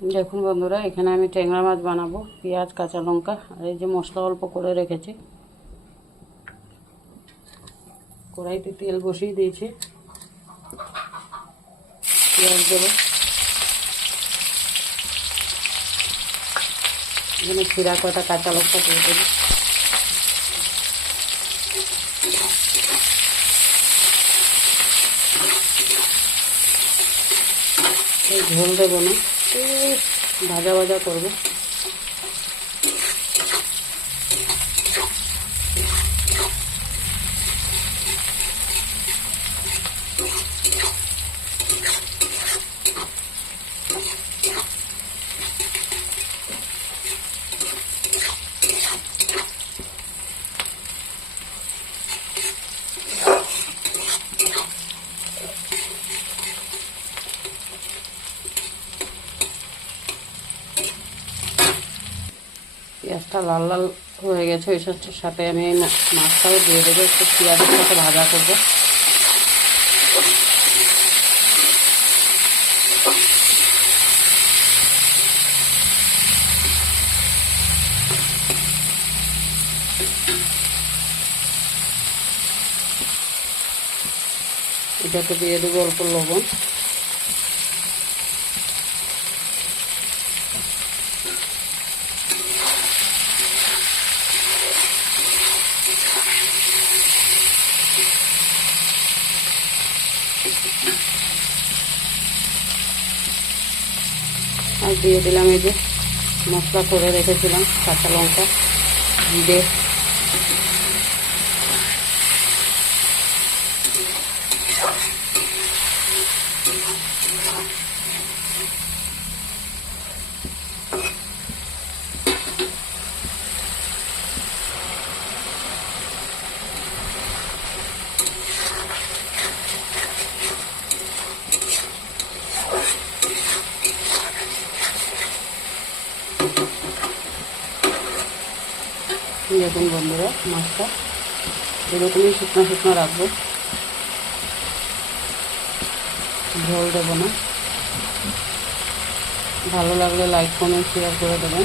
দেখুন বন্ধুরা, এখানে আমি ট্যাংরা মাছ বানাবো। পেঁয়াজ, কাঁচা লঙ্কা আর এই যে মশলা অল্প করে রেখেছি। কড়াইতে তেল বসিয়ে দিয়েছি, পেঁয়াজ দেবো। এখানে ছিঁড়া কটা কাঁচা লঙ্কা দিয়ে দেবো। এই ঝোল দেবো না, ভাজা ভাজা করবো। পেঁয়াজটা লাল লাল হয়ে গেছে, ওই সাথে আমি এই মাছটাও দিয়ে দেবো। একটু পেঁয়াজের সাথে ভাজা করবো। এটাতে দিয়ে দেবো অল্প লবণ। আর দিয়ে দিলাম এই যে মশলা করে রেখেছিলাম, কাঁচা লঙ্কা, জিরে, দেখুন বন্ধুরা, মাছটা এরকমই শুকনো শুকনো রাখবো, ঝোল দেবো না। ভালো লাগলে লাইক, কমেন্ট, শেয়ার করে দেবেন।